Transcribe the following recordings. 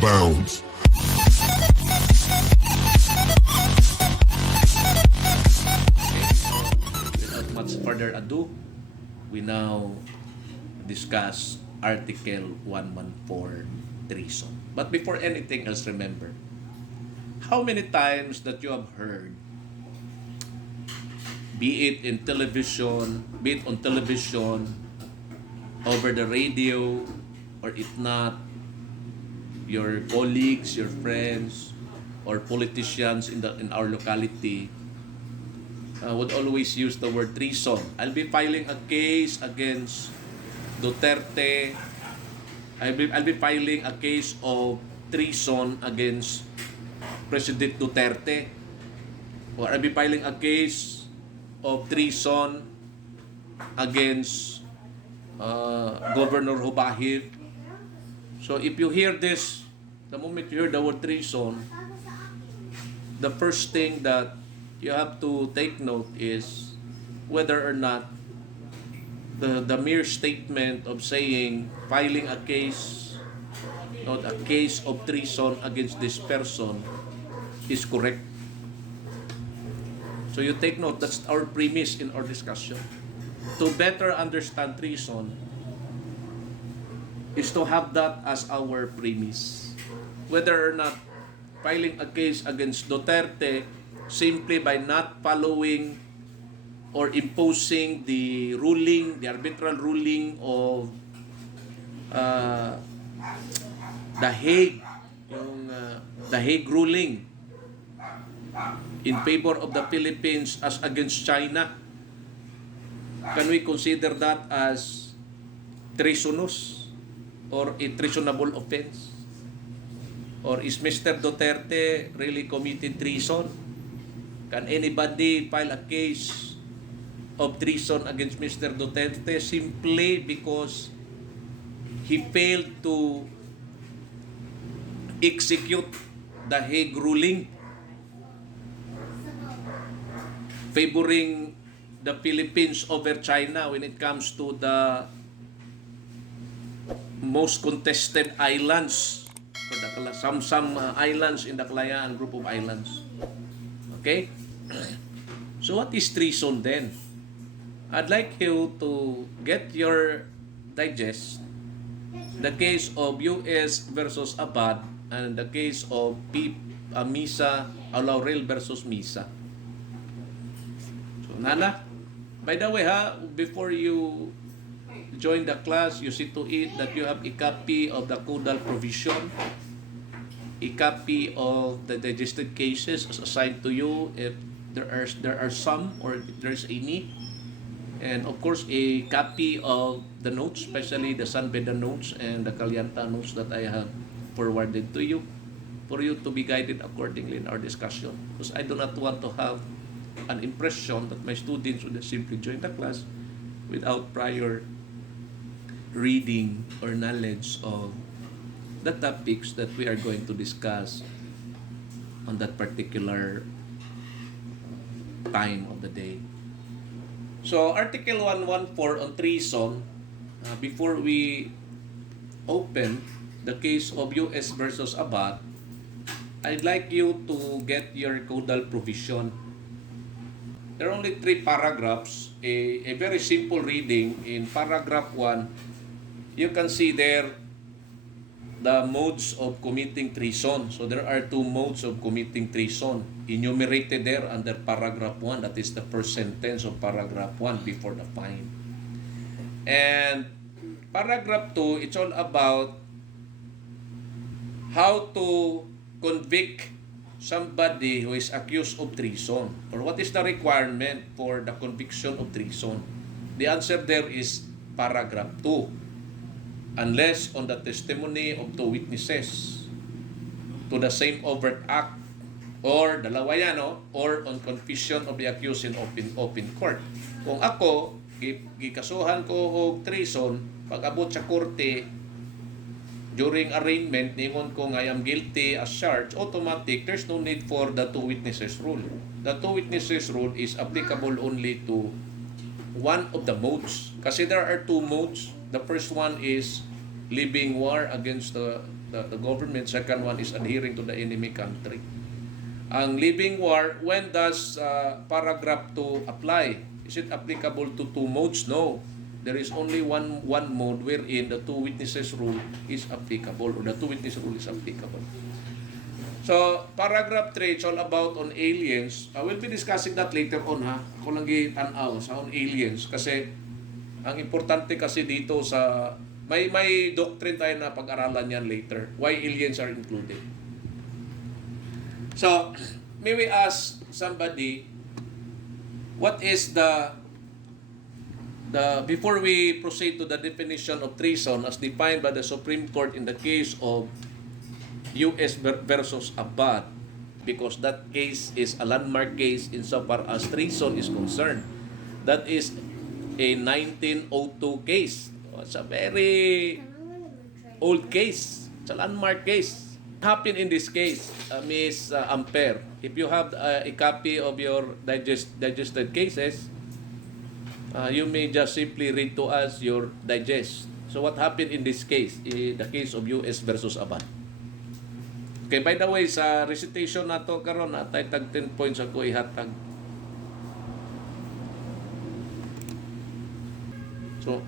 bounds. Without much further ado, we now discuss Article 114, Treason. But before anything else, remember, how many times that you have heard, be it in television, be it on television, over the radio, or if not, your colleagues, your friends, or politicians in our locality would always use the word treason. I'll be filing a case against Duterte. I'll be filing a case of treason against President Duterte. Or I'll be filing a case of treason against Governor Hubahib. So if you hear this, the moment you hear the word treason, the first thing that you have to take note is whether or not the mere statement of saying, filing a case, not a case of treason against this person is correct. So you take note, that's our premise in our discussion. To better understand treason is to have that as our premise. Whether or not filing a case against Duterte simply by not following or imposing the ruling, the arbitral ruling of the Hague, the Hague ruling in favor of the Philippines as against China. Can we consider that as treasonous or a treasonable offense? Or is Mr. Duterte really committed treason? Can anybody file a case of treason against Mr. Duterte simply because he failed to execute the Hague ruling favoring the Philippines over China when it comes to the most contested islands, or some islands in the Kalayaan group of islands? Okay? So what is treason then? I'd like you to get your digest the case of U.S. versus Abad and the case of Misa, Laurel versus Misa. So, Nana, by the way before you join the class, you see to it that you have a copy of the caudal provision, a copy of the digested cases as assigned to you if there are some or if there's any, and of course a copy of the notes, especially the San Beda notes and the Kalyanta notes that I have forwarded to you for you to be guided accordingly in our discussion, because I do not want to have an impression that my students would simply join the class without prior reading or knowledge of the topics that we are going to discuss on that particular time of the day. So, Article 114 on treason, before we open the case of U.S. versus Abad, I'd like you to get your caudal provision. There are only 3 paragraphs, a very simple reading. In paragraph 1, you can see there the modes of committing treason. So there are 2 modes of committing treason enumerated there under paragraph 1. That is the first sentence of paragraph 1 before the fine. And paragraph 2, it's all about how to convict somebody who is accused of treason, or what is the requirement for the conviction of treason. The answer there is paragraph 2. Unless on the testimony of 2 witnesses to the same overt act, or dalawa yan, or on confession of the accused in open court. Kung ako, gikasuhan ko og treason, pag abot sa korte, during arraignment, ningon ko nga I am guilty as charged, automatic, there's no need for the 2 witnesses rule. The 2 witnesses rule is applicable only to one of the modes. Kasi there are 2 modes. The first one is living war against the government. Second one is adhering to the enemy country. Ang living war, when does paragraph 2 apply? Is it applicable to two modes? No. There is only one mode wherein the two witnesses rule is applicable, or the two witness rule is applicable. So, paragraph 3, it's all about on aliens. I will be discussing that later on, ha. Ako lang gitanaw sa on aliens kasi ang importante kasi dito sa may doctrine tayo na pag-aralan yan later. Why aliens are included. So, may we ask somebody, what is the before we proceed to the definition of treason as defined by the Supreme Court in the case of U.S. versus Abad, because that case is a landmark case insofar as treason is concerned. That is a 1902 case. It's a very old case. It's a landmark case. What happened in this case, Ms. Ampere? If you have a copy of your digested cases, you may just simply read to us your digest. So what happened in this case, the case of U.S. versus Abad? Okay, by the way, sa recitation na to karon atay tag 10 points ako ihatag. So,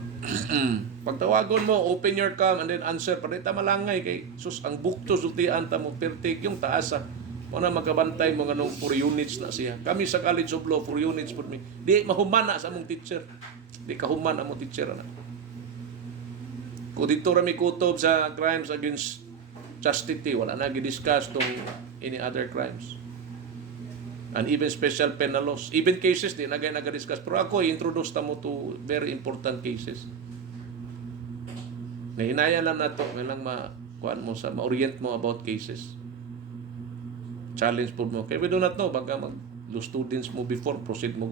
pagtawagon mo, open your cam and then answer. Panita malangay kay sus ang bukto sultian ta mo pertik yung taas sa mo na magabantay mo nganong 4 units na siya. Kami sa College of Law 4 units pud mi. Di mahumana sa among teacher. Di kahuman among teacher na. Kung dito ra mi kutob sa crimes against chastity, wala na gi-discuss tong any other crimes. And even special penal laws. Even cases, di naga-discuss. Pero ako, introduce ta mo to very important cases. Nahinaya lang na to. Kailang ma-orient mo about cases. Challenge po mo. Kaya we do not know. Baka mag-law students mo before, proceed mo.